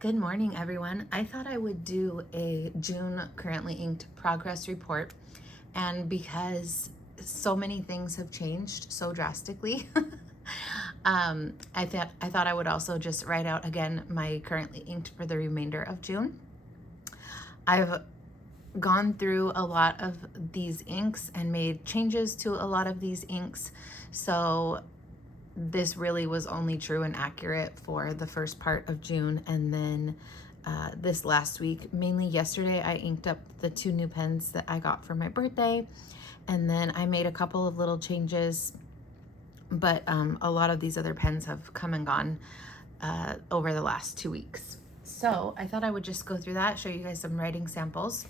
Good morning, everyone. I thought I would do a June currently inked progress report. And because so many things have changed so drastically, I thought I would also just write out again my currently inked for the remainder of June. I've gone through a lot of these inks and made changes to a lot of these inks. So this really was only true and accurate for the first part of June, and then this last week, mainly yesterday, I inked up the 2 new pens that I got for my birthday, and then I made a couple of little changes, but a lot of these other pens have come and gone over the last 2 weeks. So I thought I would just go through that, show you guys some writing samples.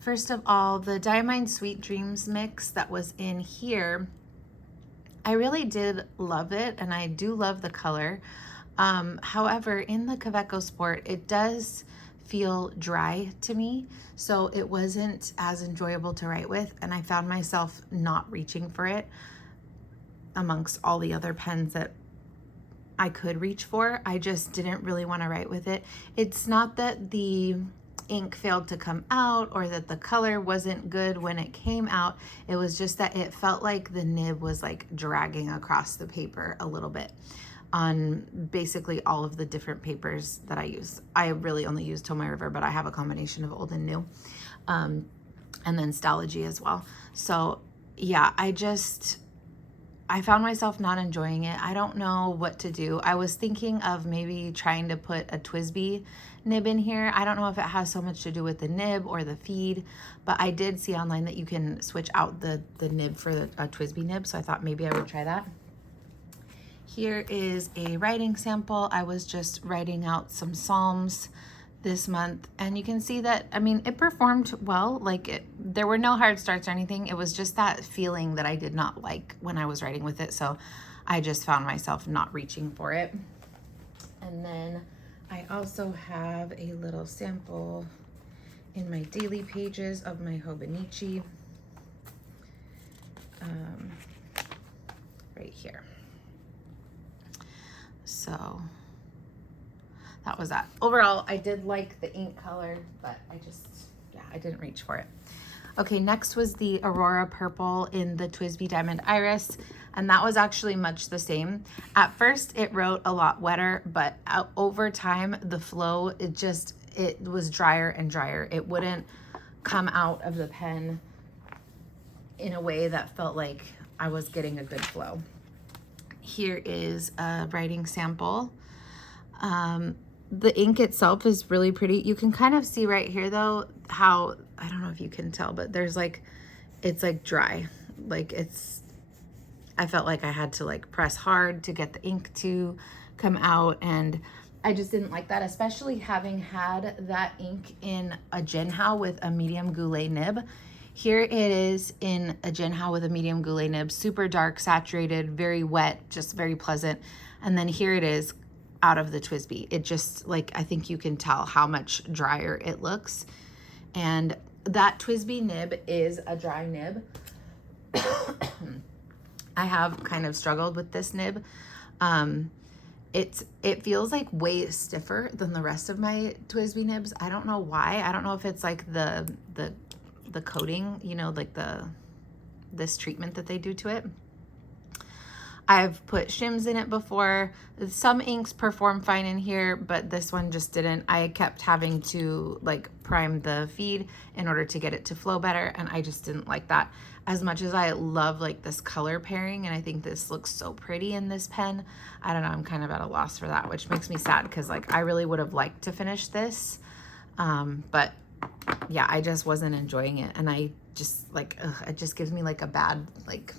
First of all, the Diamine Sweet Dreams mix that was in here, I really did love it, and I do love the color. However, in the Kaweco Sport, it does feel dry to me, so it wasn't as enjoyable to write with, and I found myself not reaching for it amongst all the other pens that I could reach for. I just didn't really want to write with it. It's not that the ink failed to come out or that the color wasn't good when it came out. It was just that it felt like the nib was like dragging across the paper a little bit on basically all of the different papers that I use. I really only use Tomoe River, but I have a combination of old and new, and then Stalogy as well. So yeah, I found myself not enjoying it. I don't know what to do. I was thinking of maybe trying to put a TWSBI nib in here. I don't know if it has so much to do with the nib or the feed, but I did see online that you can switch out the nib for a TWSBI nib, so I thought maybe I would try that. Here is a writing sample. I was just writing out some Psalms this month, and you can see that, I mean, it performed well. Like, there were no hard starts or anything. It was just that feeling that I did not like when I was writing with it, so I just found myself not reaching for it. And then I also have a little sample in my daily pages of my Hobonichi, right here. So that was that. Overall, I did like the ink color, but I didn't reach for it. Okay, next was the Aurora Purple in the TWSBI Diamond Iris, and that was actually much the same. At first, it wrote a lot wetter, but over time, the flow, it was drier and drier. It wouldn't come out of the pen in a way that felt like I was getting a good flow. Here is a writing sample. The ink itself is really pretty. You can kind of see right here though how, I don't know if you can tell, but there's like, it's like dry. Like I felt like I had to like press hard to get the ink to come out, and I just didn't like that, especially having had that ink in a Jinhao with a medium goulet nib. Here it is in a Jinhao with a medium goulet nib, super dark, saturated, very wet, just very pleasant. And then here it is out of the TWSBI. It just, like, I think you can tell how much drier it looks. And that TWSBI nib is a dry nib. I have kind of struggled with this nib. It feels like way stiffer than the rest of my TWSBI nibs. I don't know why. I don't know if it's like the coating, you know, like this treatment that they do to it. I've put shims in it before. Some inks perform fine in here, but this one just didn't. I kept having to like prime the feed in order to get it to flow better, and I just didn't like that. As much as I love like this color pairing, and I think this looks so pretty in this pen, I don't know, I'm kind of at a loss for that, which makes me sad because like I really would have liked to finish this. But yeah, I just wasn't enjoying it, and I just like, it just gives me like a bad, like,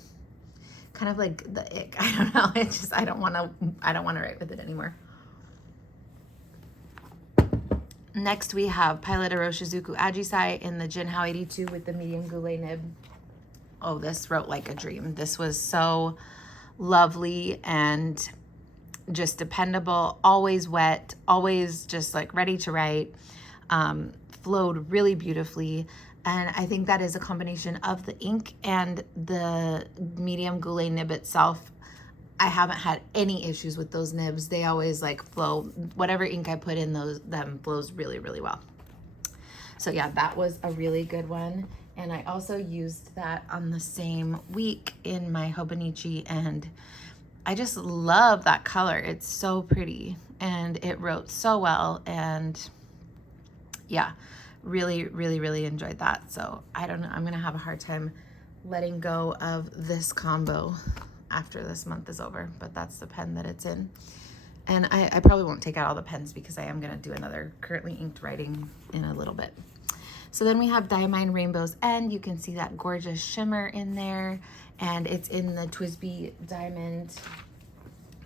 kind of like the ick. I don't know. It's just, I don't want to write with it anymore. Next, we have Pilot Iroshizuku Ajisai in the Jinhao 82 with the medium goulet nib. Oh, this wrote like a dream. This was so lovely and just dependable, always wet, always just like ready to write, flowed really beautifully. And I think that is a combination of the ink and the medium goulet nib itself I haven't had any issues with those nibs. They always like flow. Whatever ink I put in them flows really, really well. So yeah, that was a really good one. And I also used that on the same week in my Hobonichi, and I just love that color. It's so pretty and it wrote so well, and yeah, really, really, really enjoyed that. So I don't know, I'm gonna have a hard time letting go of this combo after this month is over, but that's the pen that it's in. And I probably won't take out all the pens because I am gonna do another currently inked writing in a little bit. So then we have Diamine Rainbow's End. You can see that gorgeous shimmer in there, and it's in the TWSBI Diamond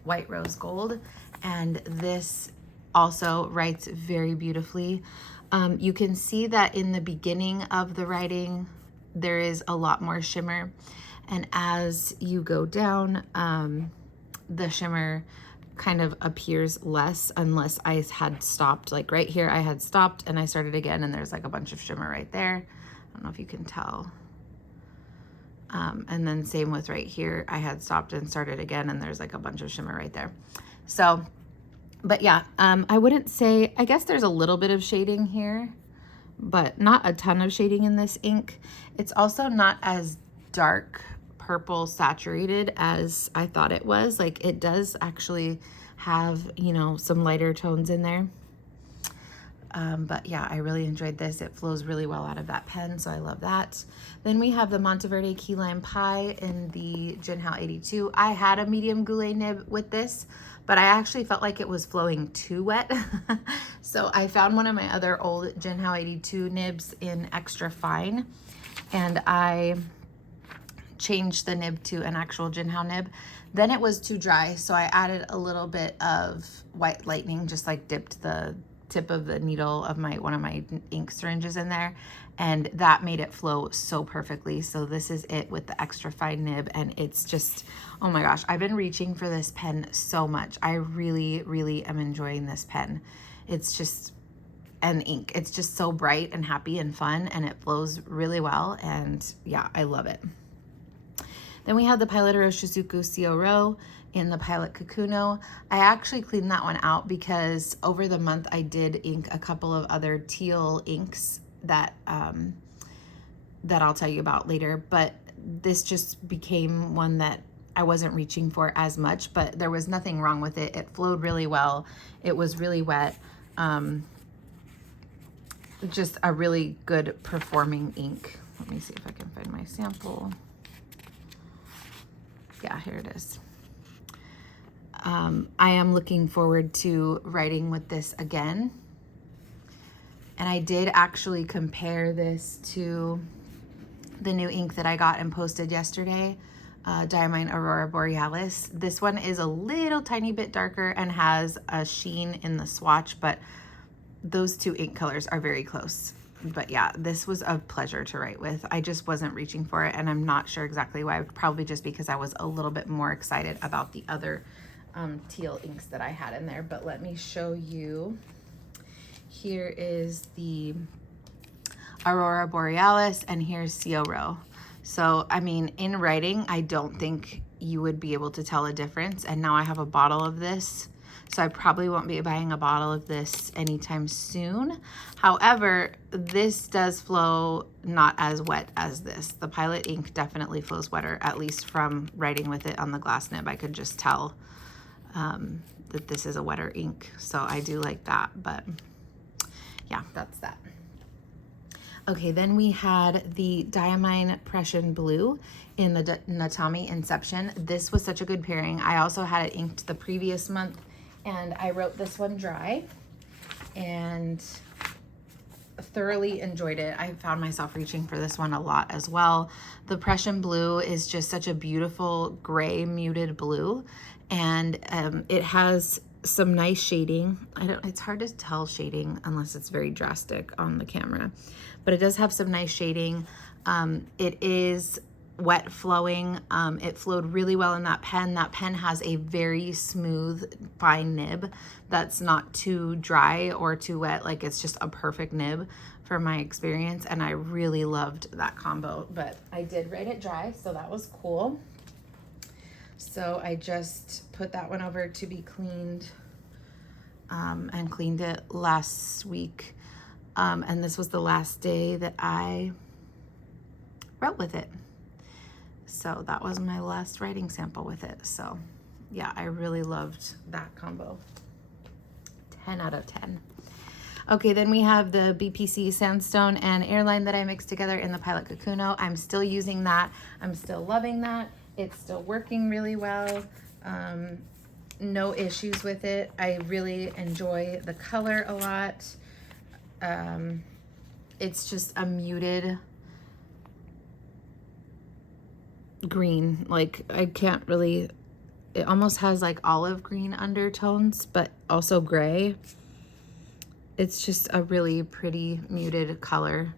White Rose Gold. And this also writes very beautifully. You can see that in the beginning of the writing, there is a lot more shimmer. And as you go down, the shimmer kind of appears less unless I had stopped. Like right here, I had stopped and I started again, and there's like a bunch of shimmer right there. I don't know if you can tell. And then same with right here, I had stopped and started again, and there's like a bunch of shimmer right there. So, but yeah, I wouldn't say, I guess there's a little bit of shading here, but not a ton of shading in this ink. It's also not as dark purple saturated as I thought it was. Like it does actually have, you know, some lighter tones in there. But yeah, I really enjoyed this. It flows really well out of that pen, so I love that. Then we have the Monteverde Key Lime Pie in the Jinhao 82. I had a medium goulet nib with this, but I actually felt like it was flowing too wet. So I found one of my other old Jinhao 82 nibs in extra fine, and I changed the nib to an actual Jinhao nib. Then it was too dry, so I added a little bit of White Lightning, just like dipped the tip of the needle of one of my ink syringes in there, and that made it flow so perfectly. So this is it with the extra fine nib, and it's just, oh my gosh, I've been reaching for this pen so much. I really, really am enjoying this pen. It's just an ink. It's just so bright and happy and fun, and it flows really well, and yeah, I love it. Then we have the Pilotero Shizuku Co. in the Pilot Kakuno. I actually cleaned that one out because over the month I did ink a couple of other teal inks that that I'll tell you about later, but this just became one that I wasn't reaching for as much, but there was nothing wrong with it. It flowed really well. It was really wet. Just a really good performing ink. Let me see if I can find my sample. Yeah, here it is. I am looking forward to writing with this again. And I did actually compare this to the new ink that I got and posted yesterday, Diamine Aurora Borealis. This one is a little tiny bit darker and has a sheen in the swatch, but those two ink colors are very close. But yeah, this was a pleasure to write with. I just wasn't reaching for it, and I'm not sure exactly why. Probably just because I was a little bit more excited about the other teal inks that I had in there. But let me show you. Here is the Aurora Borealis, and here's Co. So, I mean, in writing, I don't think you would be able to tell a difference. And now I have a bottle of this, so I probably won't be buying a bottle of this anytime soon. However, this does flow not as wet as this. The Pilot ink definitely flows wetter, at least from writing with it on the glass nib. I could just tell that this is a wetter ink, so I do like that. But yeah, that's that. Okay, then we had the Diamine Prussian Blue in the Natami Inception. This was such a good pairing. I also had it inked the previous month, and I wrote this one dry and thoroughly enjoyed it. I found myself reaching for this one a lot as well. The Prussian Blue is just such a beautiful gray muted blue, and it has some nice shading. It's hard to tell shading unless it's very drastic on the camera, but it does have some nice shading. It is wet flowing. It flowed really well in that pen. That pen has a very smooth, fine nib that's not too dry or too wet. Like, it's just a perfect nib for my experience, and I really loved that combo. But I did write it dry, so that was cool. So I just put that one over to be cleaned, and cleaned it last week. And this was the last day that I wrote with it. So that was my last writing sample with it. So yeah, I really loved that combo. 10 out of 10. Okay, then we have the BPC Sandstone and Airline that I mixed together in the Pilot Kakuno. I'm still using that. I'm still loving that. It's still working really well. No issues with it. I really enjoy the color a lot. It's just a muted green. Like, I can't really, it almost has like olive green undertones, but also gray. It's just a really pretty muted color.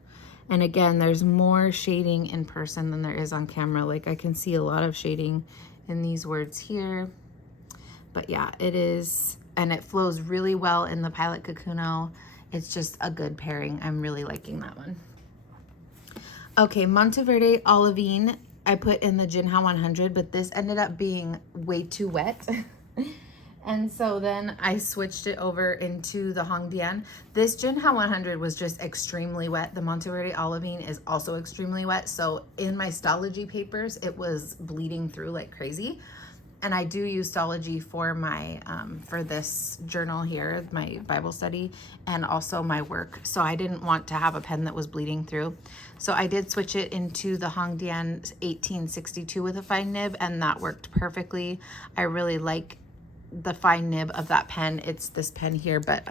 And again, there's more shading in person than there is on camera. Like, I can see a lot of shading in these words here. But yeah, it is, and it flows really well in the Pilot Kakuno. It's just a good pairing. I'm really liking that one. Okay, Monteverde Olivine, I put in the Jinhao 100, but this ended up being way too wet. And so then I switched it over into the Hongdian. This Jinhao 100 was just extremely wet. The Monteverde Olivine is also extremely wet. So in my Stology papers, it was bleeding through like crazy. And I do use Stology for my, for this journal here, my Bible study, and also my work. So I didn't want to have a pen that was bleeding through. So I did switch it into the Hongdian 1862 with a fine nib, and that worked perfectly. I really like the fine nib of that pen. It's this pen here, but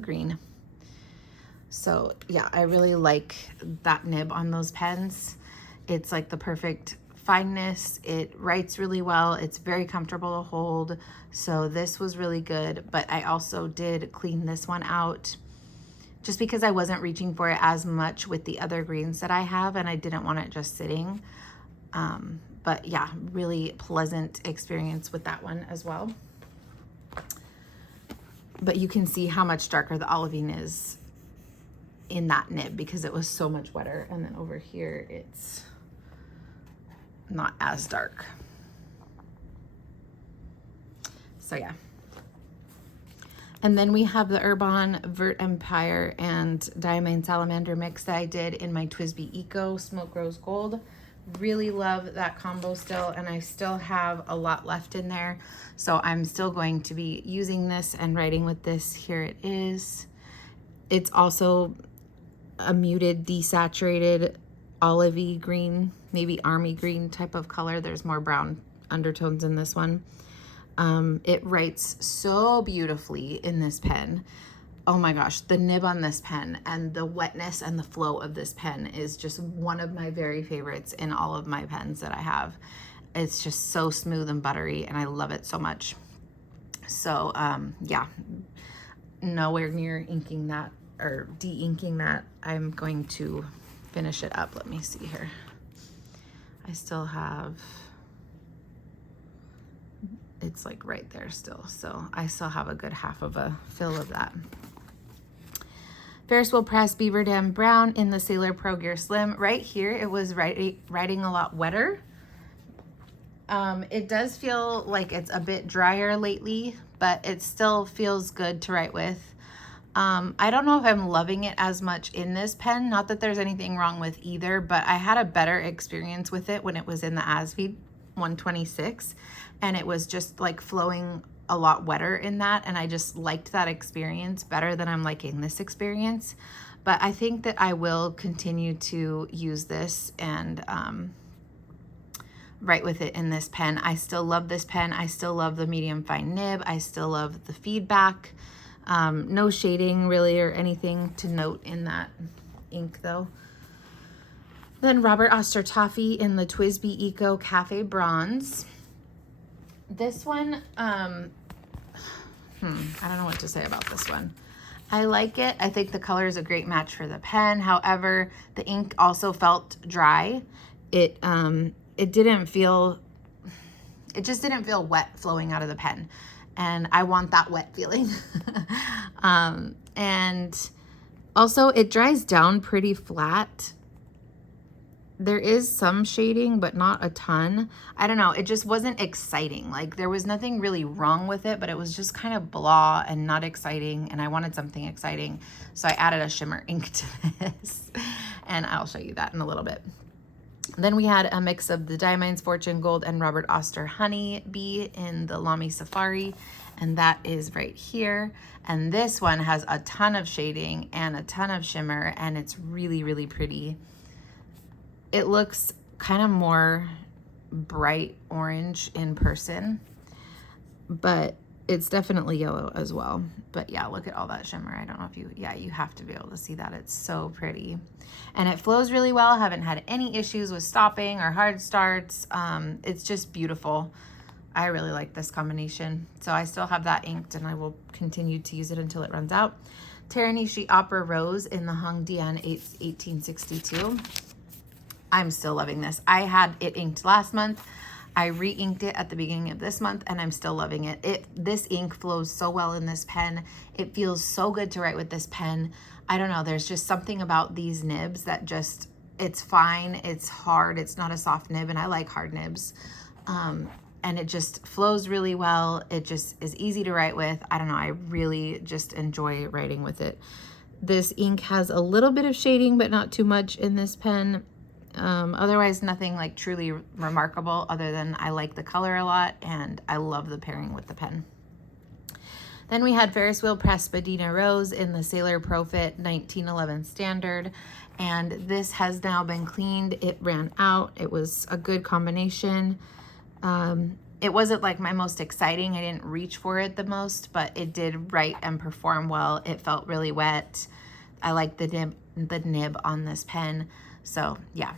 green. So yeah, I really like that nib on those pens. It's like the perfect fineness. It writes really well. It's very comfortable to hold. So this was really good, but I also did clean this one out just because I wasn't reaching for it as much with the other greens that I have, and I didn't want it just sitting. But yeah, really pleasant experience with that one as well. But you can see how much darker the olivine is in that nib because it was so much wetter. And then over here, it's not as dark. So yeah. And then we have the Urban Vert Empire and Diamine Salamander mix that I did in my TWSBI Eco Smoke Rose Gold. Really love that combo still, and I still have a lot left in there. So I'm still going to be using this and writing with this. Here it is. It's also a muted, desaturated, olivey green, maybe army green type of color. There's more brown undertones in this one. It writes so beautifully in this pen. Oh my gosh, the nib on this pen and the wetness and the flow of this pen is just one of my very favorites in all of my pens that I have. It's just so smooth and buttery, and I love it so much. So yeah, nowhere near inking that or de-inking that. I'm going to finish it up. Let me see here. I still have, it's like right there still. So I still have a good half of a fill of that. Ferris Wheel Press Beaver Dam Brown in the Sailor Pro Gear Slim. Right here, it was writing a lot wetter. It does feel like it's a bit drier lately, but it still feels good to write with. I don't know if I'm loving it as much in this pen. Not that there's anything wrong with either, but I had a better experience with it when it was in the ASV 126, and it was just like flowing a lot wetter in that, and I just liked that experience better than I'm liking this experience. But I think that I will continue to use this and write with it in this pen. I still love this pen. I still love the medium fine nib. I still love the feedback. No shading really or anything to note in that ink though. Then Robert Oster Toffee in the TWSBI Eco Cafe Bronze. This one, I don't know what to say about this one. I like it. I think the color is a great match for the pen. However, the ink also felt dry. It didn't feel, it just didn't feel wet flowing out of the pen. And I want that wet feeling. And also it dries down pretty flat. there is some shading, but not a ton. I don't know, it just wasn't exciting. Like there was nothing really wrong with it, but it was just kind of blah and not exciting, and I wanted something exciting. So I added a shimmer ink to this, and I'll show you that in a little bit. Then we had a mix of the Diamonds Fortune Gold and Robert Oster Honey Bee in the Lamy Safari, and that is right here. And this one has a ton of shading and a ton of shimmer, and it's really, really pretty. It looks kind of more bright orange in person, but it's definitely yellow as well. But yeah, look at all that shimmer. I don't know if you, yeah, you have to be able to see that. It's so pretty. And it flows really well. Haven't had any issues with stopping or hard starts. It's just beautiful. I really like this combination. So I still have that inked, and I will continue to use it until it runs out. Taranishi Opera Rose in the Hung Dian 1862. I'm still loving this. I had it inked last month. I re-inked it at the beginning of this month, and I'm still loving it. This ink flows so well in this pen. It feels so good to write with this pen. I don't know, there's just something about these nibs that just, it's fine, it's hard, it's not a soft nib, and I like hard nibs. And it just flows really well. It just is easy to write with. I don't know, I really just enjoy writing with it. This ink has a little bit of shading, but not too much in this pen. Otherwise nothing like truly remarkable, other than I like the color a lot and I love the pairing with the pen. Then we had Ferris Wheel Press Spadina Rose in the Sailor Profit 1911 Standard, and this has now been cleaned. It ran out. It was a good combination. It wasn't like my most exciting. I didn't reach for it the most, but it did write and perform well. It felt really wet. I like the nib on this pen. So yeah,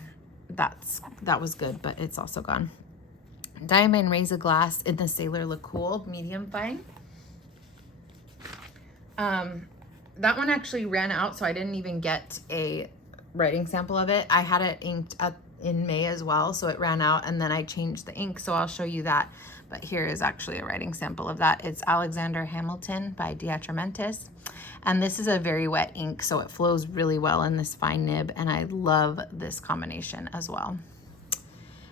that was good, but it's also gone. Diamond Raise a Glass in the Sailor Le Cool medium fine. That one actually ran out, so I didn't even get a writing sample of it. I had it inked in May as well, so it ran out, and then I changed the ink, so I'll show you that. But here is actually a writing sample of that. It's Alexander Hamilton by Diatramentis. And this is a very wet ink, so it flows really well in this fine nib, and I love this combination as well.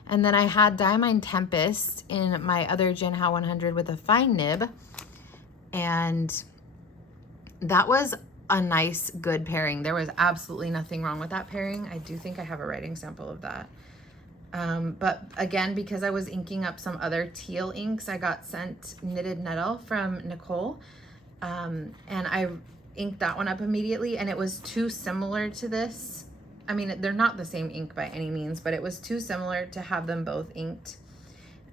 And then I had Diamond Tempest in my other Jinhao 100 with a fine nib, and that was a nice, good pairing. There was absolutely nothing wrong with that pairing. I do think I have a writing sample of that. But again, because I was inking up some other teal inks, I got sent Knitted Nettle from Nicole, and I inked that one up immediately, and it was too similar to this. I mean, they're not the same ink by any means, but it was too similar to have them both inked.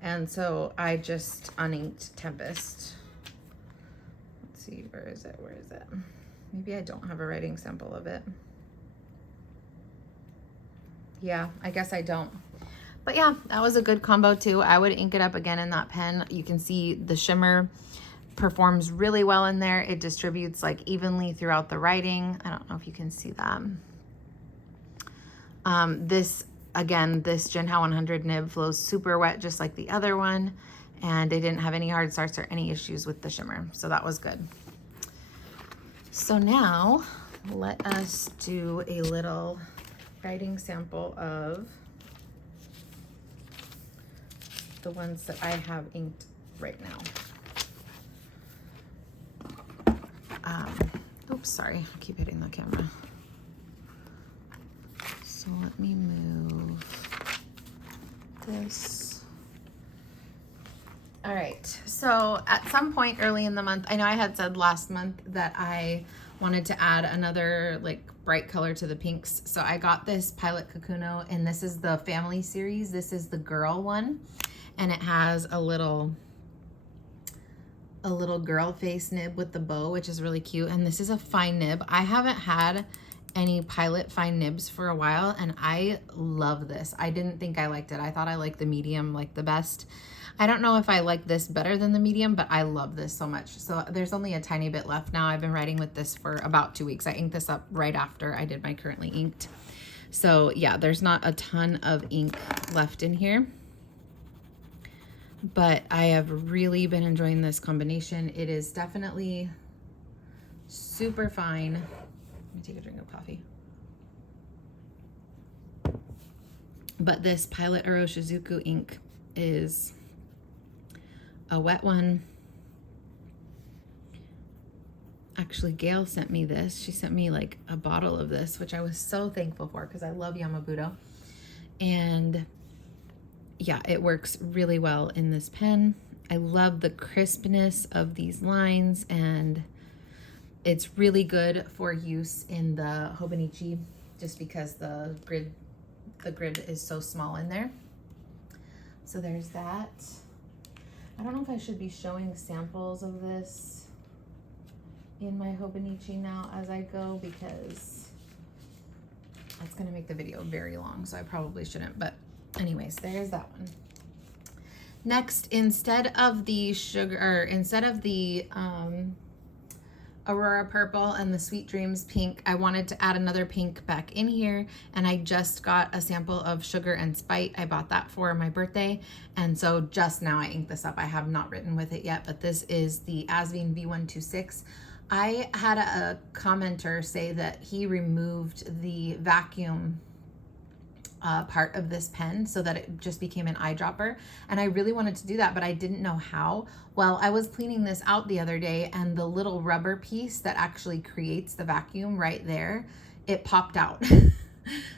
And so I just uninked Tempest. Let's see, where is it? Maybe I don't have a writing sample of it. Yeah, I guess I don't. But yeah, that was a good combo too. I would ink it up again in that pen. You can see the shimmer performs really well in there. It distributes like evenly throughout the writing. I don't know if you can see that. This Jinhao 100 nib flows super wet, just like the other one, and it didn't have any hard starts or any issues with the shimmer, so that was good. So now let us do a little writing sample of the ones that I have inked right now. Oops, sorry, I keep hitting the camera. So let me move this. All right, so at some point early in the month, I know I had said last month that I wanted to add another like bright color to the pinks. So I got this Pilot Kakuno, and this is the family series. This is the girl one, and it has a little girl face nib with the bow, which is really cute. And this is a fine nib. I haven't had any Pilot fine nibs for a while, and I love this. I didn't think I liked it. I thought I liked the medium like the best. I don't know if I like this better than the medium, but I love this so much. So there's only a tiny bit left now. I've been writing with this for about 2 weeks. I inked this up right after I did my currently inked. So yeah, there's not a ton of ink left in here, but I have really been enjoying this combination. It is definitely super fine. Let me take a drink of coffee. But this Pilot Uroshizuku ink is a wet one. Actually, Gail sent me this. She sent me like a bottle of this, which I was so thankful for because I love Yamabudo. And yeah, it works really well in this pen. I love the crispness of these lines, and it's really good for use in the Hobonichi just because the grid is so small in there. So there's that. I don't know if I should be showing samples of this in my Hobonichi now as I go, because that's gonna make the video very long, so I probably shouldn't, but anyways, there's that one. Next, instead of the Aurora Purple and the Sweet Dreams Pink, I wanted to add another pink back in here, and I just got a sample of Sugar and Spite. I bought that for my birthday, and so just now I inked this up. I have not written with it yet, but this is the Asvine V126. I had a commenter say that he removed the vacuum part of this pen so that it just became an eyedropper, and I really wanted to do that, but I didn't know how. Well, I was cleaning this out the other day, and the little rubber piece that actually creates the vacuum right there, it popped out.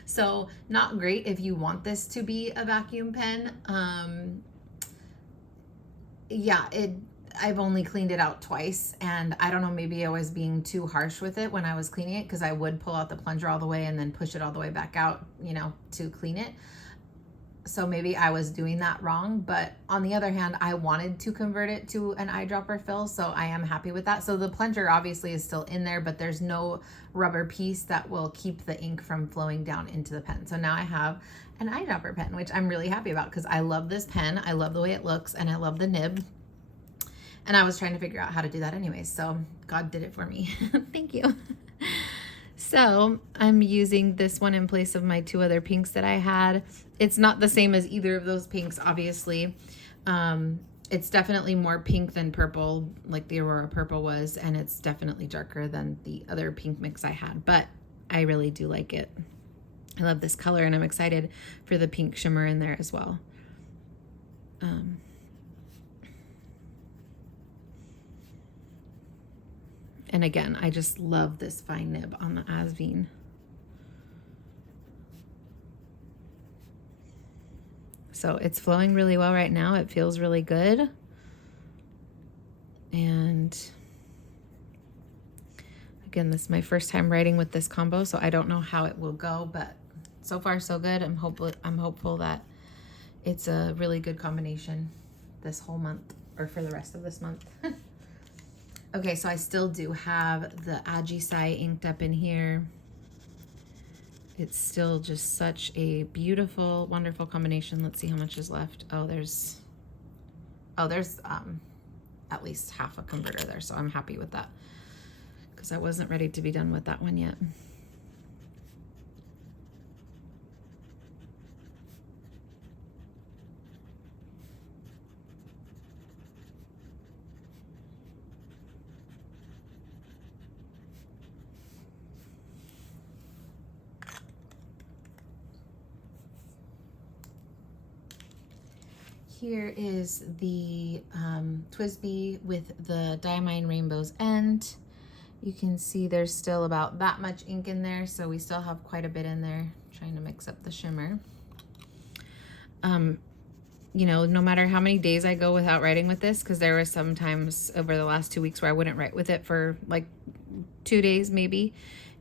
So not great if you want this to be a vacuum pen. Yeah, I've only cleaned it out twice, and I don't know, maybe I was being too harsh with it when I was cleaning it, because I would pull out the plunger all the way and then push it all the way back out, you know, to clean it. So maybe I was doing that wrong, but on the other hand, I wanted to convert it to an eyedropper fill, so I am happy with that. So the plunger obviously is still in there, but there's no rubber piece that will keep the ink from flowing down into the pen. So now I have an eyedropper pen, which I'm really happy about because I love this pen. I love the way it looks, and I love the nib. And I was trying to figure out how to do that anyways, so God did it for me. Thank you. So I'm using this one in place of my two other pinks that I had. It's not the same as either of those pinks, obviously. It's definitely more pink than purple, like the Aurora Purple was, and it's definitely darker than the other pink mix I had, but I really do like it. I love this color, and I'm excited for the pink shimmer in there as well. And again, I just love this fine nib on the Asvine. So it's flowing really well right now. It feels really good. And again, this is my first time writing with this combo, so I don't know how it will go, but so far so good. I'm hopeful that it's a really good combination this whole month, or for the rest of this month. Okay, so I still do have the Ajisai inked up in here. It's still just such a beautiful, wonderful combination. Let's see how much is left. Oh, there's at least half a converter there, so I'm happy with that because I wasn't ready to be done with that one yet. Here is the TWSBI with the Diamine Rainbow's End. You can see there's still about that much ink in there, so we still have quite a bit in there, trying to mix up the shimmer. You know, no matter how many days I go without writing with this, because there were some times over the last 2 weeks where I wouldn't write with it for like 2 days maybe,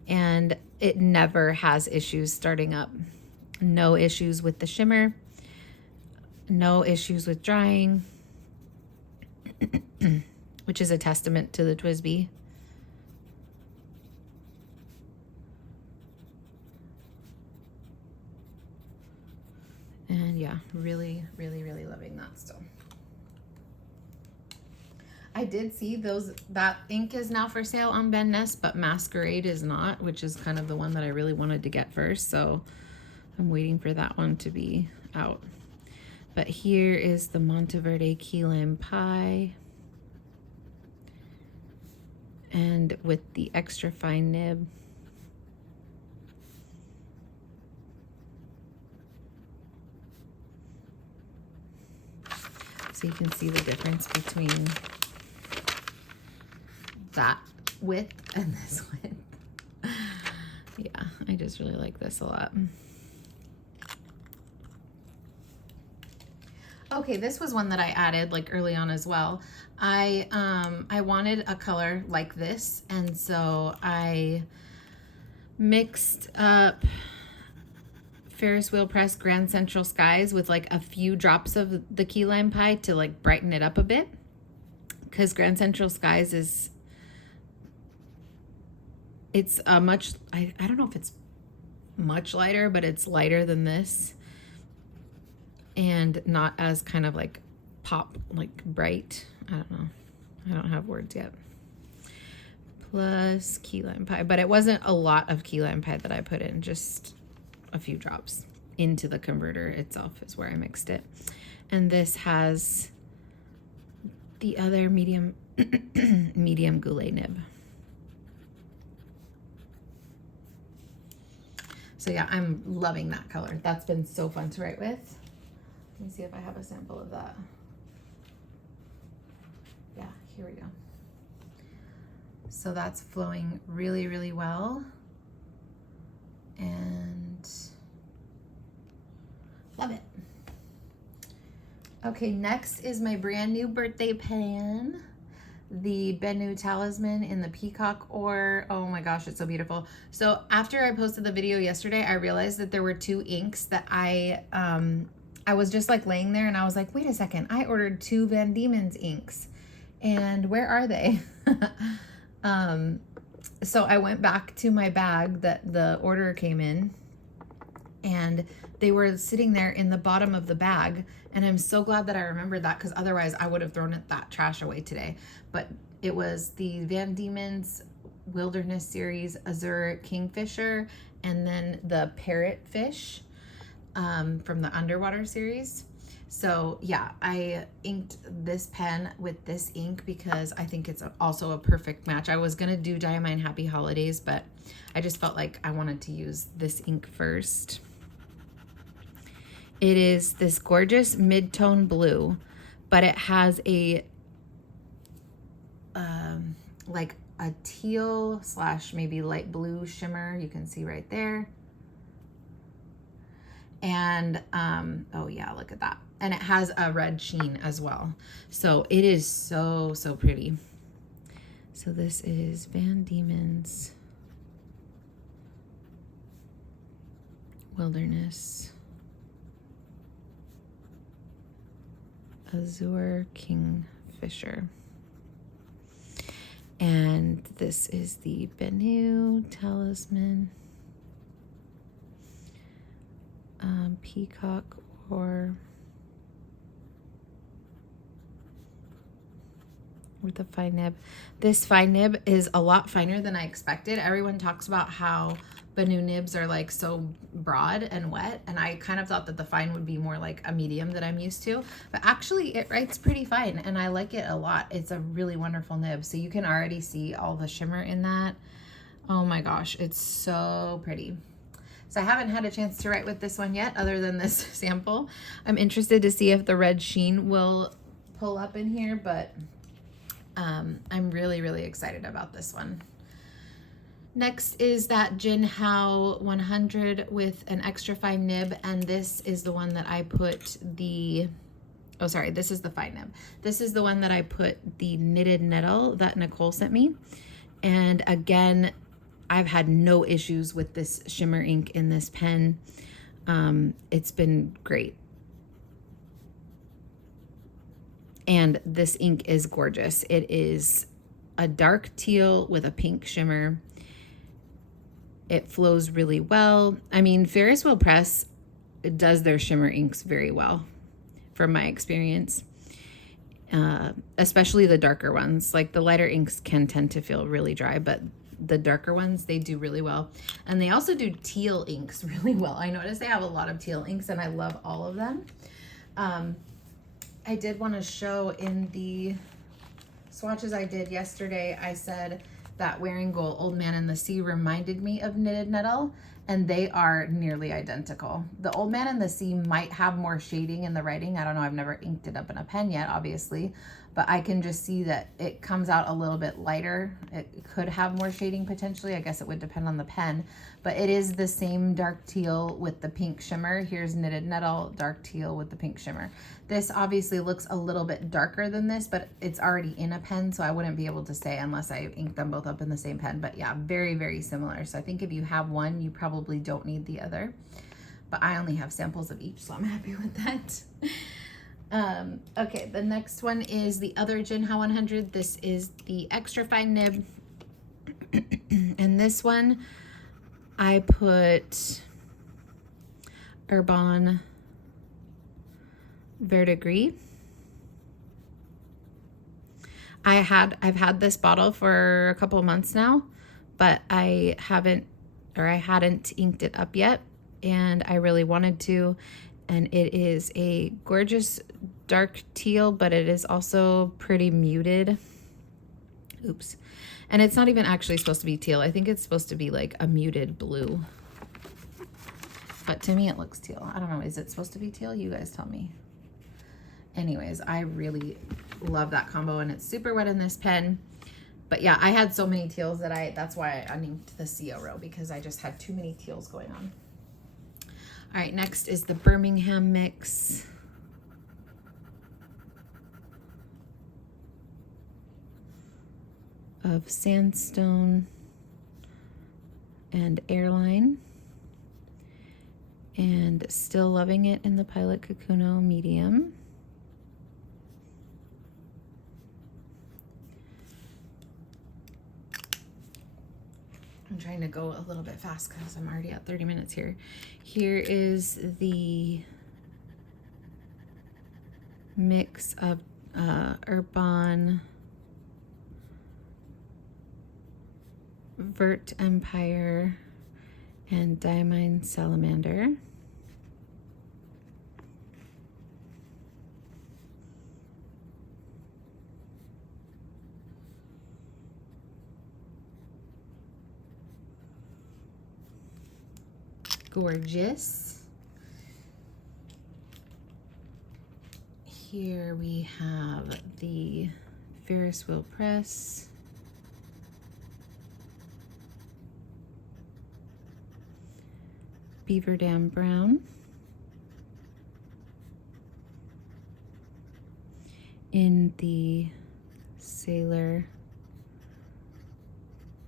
and it never has issues starting up. No issues with the shimmer. No issues with drying, which is a testament to the TWSBI. And yeah, really, really, really loving that still. I did see that ink is now for sale on Ben Nest, but Masquerade is not, which is kind of the one that I really wanted to get first. So I'm waiting for that one to be out. But here is the Monteverde Key Lime Pie. And with the extra fine nib. So you can see the difference between that width and this width. Yeah, I just really like this a lot. Okay, this was one that I added like early on as well. I wanted a color like this, and so I mixed up Ferris Wheel Press Grand Central Skies with like a few drops of the key lime pie to like brighten it up a bit, because Grand Central Skies is, it's a much, I don't know if it's much lighter, but it's lighter than this and not as kind of like pop, like bright. I don't know. I don't have words yet. Plus key lime pie, but it wasn't a lot of key lime pie that I put in, just a few drops into the converter itself is where I mixed it. And this has the other medium medium goulet nib. So yeah, I'm loving that color. That's been so fun to write with. Let me see if I have a sample of that. Yeah, here we go. So that's flowing really, really well. And love it. Okay, next is my brand new birthday pen, the Bennu Talisman in the peacock ore. Oh my gosh, it's so beautiful. So after I posted the video yesterday, I realized that there were two inks that I was just like laying there and I was like, wait a second, I ordered 2 Van Diemen's inks and where are they? So I went back to my bag that the order came in, and they were sitting there in the bottom of the bag. And I'm so glad that I remembered that, because otherwise I would have thrown that trash away today. But it was the Van Diemen's Wilderness Series Azure Kingfisher, and then the Parrotfish from the Underwater series. So yeah, I inked this pen with this ink because I think it's also a perfect match. I was gonna do Diamine Happy Holidays, but I just felt like I wanted to use this ink first. It is this gorgeous mid-tone blue, but it has a like a teal / maybe light blue shimmer. You can see right there. And oh yeah, look at that. And it has a red sheen as well. So it is so, so pretty. So this is Van Diemen's Wilderness Azure Kingfisher. And this is the Bennu Talisman peacock ore with a fine nib. This fine nib is a lot finer than I expected. Everyone talks about how Bennu nibs are like so broad and wet, and I kind of thought that the fine would be more like a medium that I'm used to, but actually it writes pretty fine and I like it a lot. It's a really wonderful nib. So you can already see all the shimmer in that. Oh my gosh, it's so pretty. So I haven't had a chance to write with this one yet, other than this sample. I'm interested to see if the red sheen will pull up in here, but I'm really, really excited about this one. Next is that Jinhao 100 with an extra fine nib, and this is the one that I put the, oh sorry, this is the fine nib. This is the one that I put the knitted nettle that Nicole sent me. And again, I've had no issues with this shimmer ink in this pen. It's been great. And this ink is gorgeous. It is a dark teal with a pink shimmer. It flows really well. I mean, Ferris Wheel Press does their shimmer inks very well, from my experience. Especially the darker ones. Like the lighter inks can tend to feel really dry, but the darker ones, they do really well. And they also do teal inks really well. I noticed they have a lot of teal inks and I love all of them. I did want to show in the swatches I did yesterday, I said that Wearing Gold Old Man in the Sea reminded me of Knitted Nettle. and they are nearly identical. The Old Man and the Sea might have more shading in the writing. I don't know, I've never inked it up in a pen yet, obviously, but I can just see that it comes out a little bit lighter. It could have more shading potentially. I guess it would depend on the pen, but it is the same dark teal with the pink shimmer. Here's Knitted Nettle, dark teal with the pink shimmer. This obviously looks a little bit darker than this, but it's already in a pen, so I wouldn't be able to say unless I inked them both up in the same pen. But yeah, very, very similar. So I think if you have one, you probably don't need the other. But I only have samples of each, so I'm happy with that. Okay, the next one is the other Jinhao 100. This is the extra fine nib. And this one, I put Urban Verdigris. I've had this bottle for a couple of months now, but I hadn't inked it up yet, and I really wanted to. And it is a gorgeous dark teal, but it is also pretty muted. Oops. And it's not even actually supposed to be teal. I think it's supposed to be like a muted blue. But to me, it looks teal. I don't know. Is it supposed to be teal? You guys tell me. Anyways, I really love that combo, and it's super wet in this pen. But yeah, I had so many teals that that's why I inked the CO row, because I just had too many teals going on. All right, next is the Birmingham mix. Of Sandstone and Airline. And Still Loving It in the Pilot Kakuno medium. I'm trying to go a little bit fast because I'm already at 30 minutes here. Here is the mix of Urban Vert Empire and Diamine Salamander. Gorgeous. Here we have the Ferris Wheel Press. Beaver Dam Brown. In the Sailor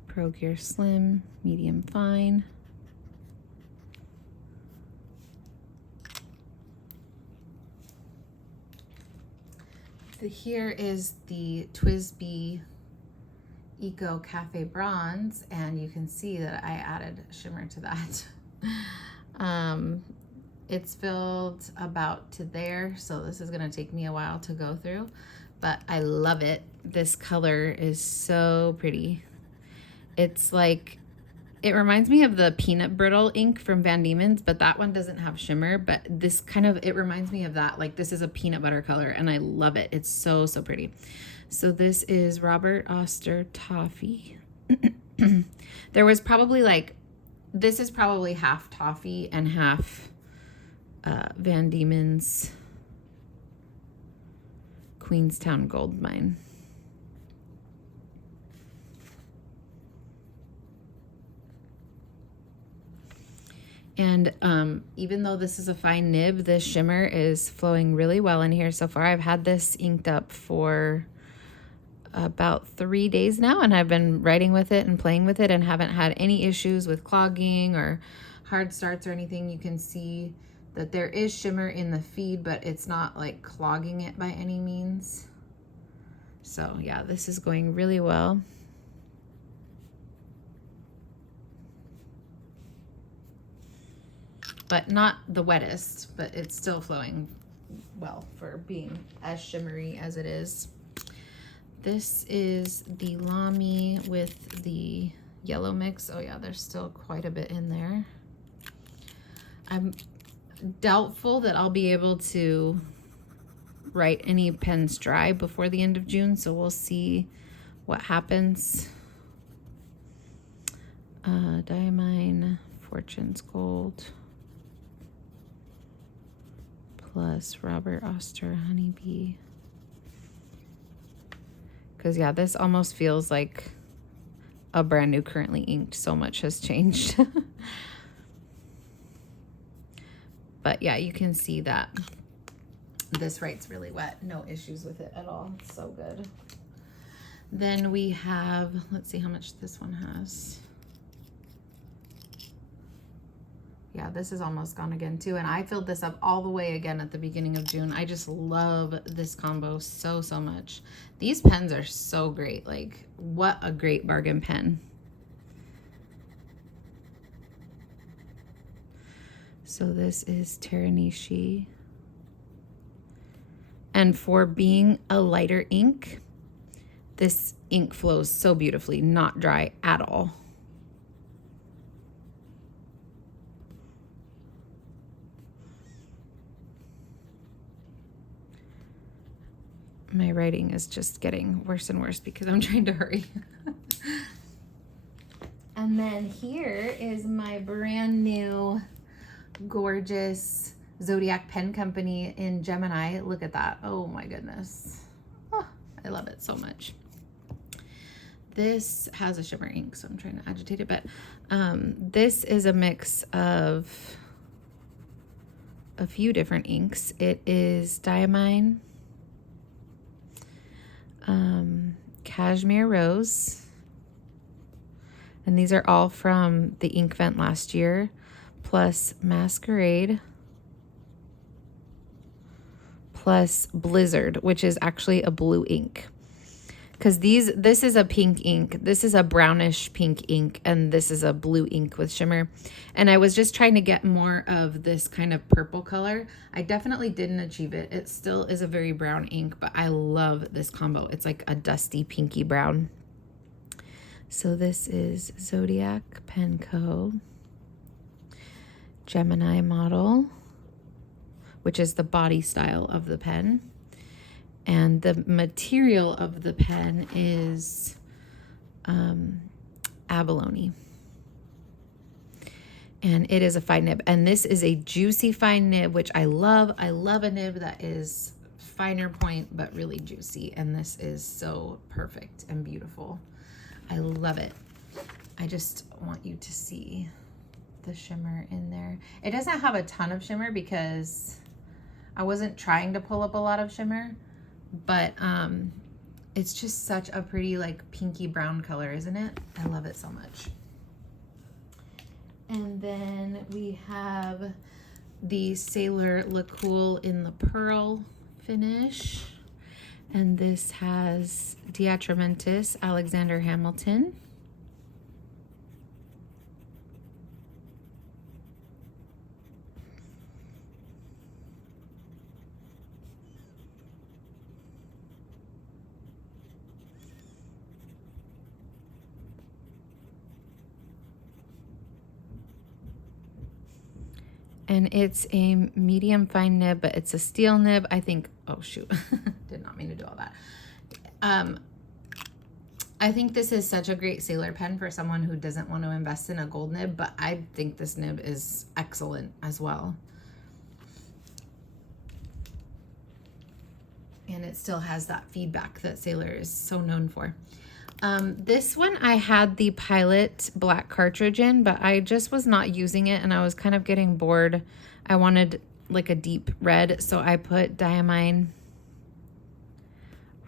Pro Gear Slim, medium fine. Here is the TWSBI Eco Cafe Bronze, and you can see that I added shimmer to that. It's filled about to there, so this is gonna take me a while to go through, but I love it. This color is so pretty. It's like, it reminds me of the peanut brittle ink from Van Diemen's, but that one doesn't have shimmer, but this kind of, it reminds me of that. Like, this is a peanut butter color, and I love it. It's so, so pretty. So this is Robert Oster Toffee. There was probably like, this is probably half toffee and half Van Diemen's Queenstown Gold Mine. And even though this is a fine nib, this shimmer is flowing really well in here so far. I've had this inked up for about 3 days now, and I've been writing with it and playing with it and haven't had any issues with clogging or hard starts or anything. You can see that there is shimmer in the feed, but it's not like clogging it by any means. So yeah, this is going really well. But not the wettest, but it's still flowing well for being as shimmery as it is. This is the Lamy with the yellow mix. Oh yeah, there's still quite a bit in there. I'm doubtful that I'll be able to write any pens dry before the end of June, so we'll see what happens. Diamine Fortune's Gold plus Robert Oster Honeybee. Because, yeah, this almost feels like a brand new currently inked. So much has changed. But, yeah, you can see that this writes really wet. No issues with it at all. It's so good. Then we have, let's see how much this one has. Yeah, this is almost gone again too. And I filled this up all the way again at the beginning of June. I just love this combo so, so much. These pens are so great. Like, what a great bargain pen. So this is Teranishi. And for being a lighter ink, this ink flows so beautifully, not dry at all. My writing is just getting worse and worse because I'm trying to hurry. And then here is my brand new gorgeous Zodiac Pen Company in Gemini. Look at that. Oh my goodness. Oh, I love it so much. This has a shimmer ink, so I'm trying to agitate it, but this is a mix of a few different inks. It is Diamine, Cashmere Rose, and these are all from the ink vent last year, plus Masquerade, plus Blizzard, which is actually a blue ink. Because this is a pink ink, this is a brownish pink ink, and this is a blue ink with shimmer. And I was just trying to get more of this kind of purple color. I definitely didn't achieve it. It still is a very brown ink, but I love this combo. It's like a dusty pinky brown. So this is Zodiac Pen Co. Gemini model, which is the body style of the pen. And the material of the pen is abalone. And it is a fine nib. And this is a juicy fine nib, which I love. I love a nib that is finer point, but really juicy. And this is so perfect and beautiful. I love it. I just want you to see the shimmer in there. It doesn't have a ton of shimmer because I wasn't trying to pull up a lot of shimmer. But it's just such a pretty like pinky brown color, isn't it? I love it so much. And then we have the Sailor Le Cool in the pearl finish. And this has Diatramentis Alexander Hamilton. And it's a medium fine nib, but it's a steel nib. I think, oh shoot, did not mean to do all that. I think this is such a great sailor pen for someone who doesn't want to invest in a gold nib, but I think this nib is excellent as well. And it still has that feedback that Sailor is so known for. This one I had the Pilot black cartridge in, but I just was not using it and I was kind of getting bored. I wanted like a deep red, so I put Diamine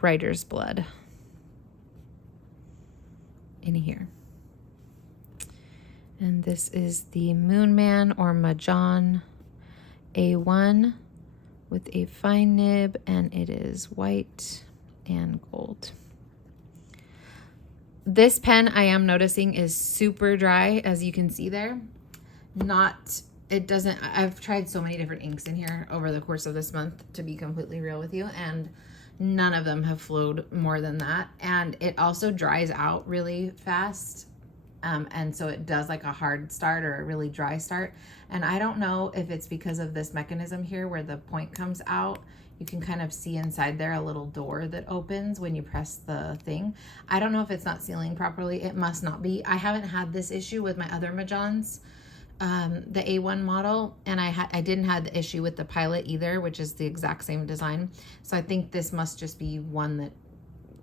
Writer's Blood in here. And this is the Moon Man or Mahjong A1 with a fine nib, and it is white and gold. This pen I am noticing is super dry, as you can see there. I've tried so many different inks in here over the course of this month, to be completely real with you, and none of them have flowed more than that. And it also dries out really fast. And so it does like a hard start or a really dry start. And I don't know if it's because of this mechanism here where the point comes out. You can kind of see inside there a little door that opens when you press the thing. I don't know if it's not sealing properly. It must not be. I haven't had this issue with my other Mahjongs. the A1 model, and I didn't have the issue with the Pilot either, which is the exact same design. So I think this must just be one that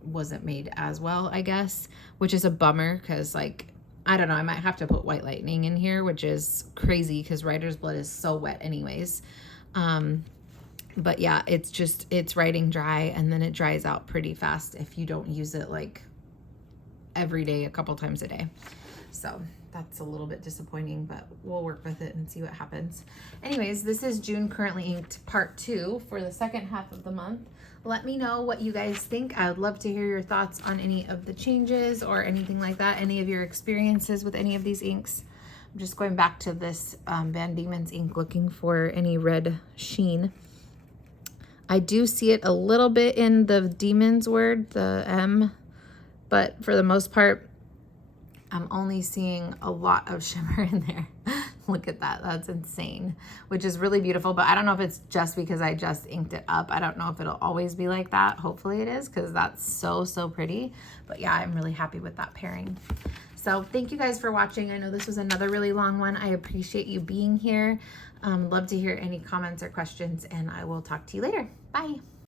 wasn't made as well, I guess, which is a bummer because, like, I don't know, I might have to put White Lightning in here, which is crazy because Writer's Blood is so wet anyways. But yeah, it's writing dry, and then it dries out pretty fast if you don't use it like every day, a couple times a day. So that's a little bit disappointing, but we'll work with it and see what happens. Anyways, this is June Currently Inked Part 2 for the second half of the month. Let me know what you guys think. I would love to hear your thoughts on any of the changes or anything like that, any of your experiences with any of these inks. I'm just going back to this Van Diemen's ink looking for any red sheen. I do see it a little bit in the Demons word, the M, but for the most part, I'm only seeing a lot of shimmer in there. Look at that, that's insane, which is really beautiful, but I don't know if it's just because I just inked it up. I don't know if it'll always be like that. Hopefully it is, because that's so, so pretty. But yeah, I'm really happy with that pairing. So thank you guys for watching. I know this was another really long one. I appreciate you being here. Love to hear any comments or questions, and I will talk to you later. Bye.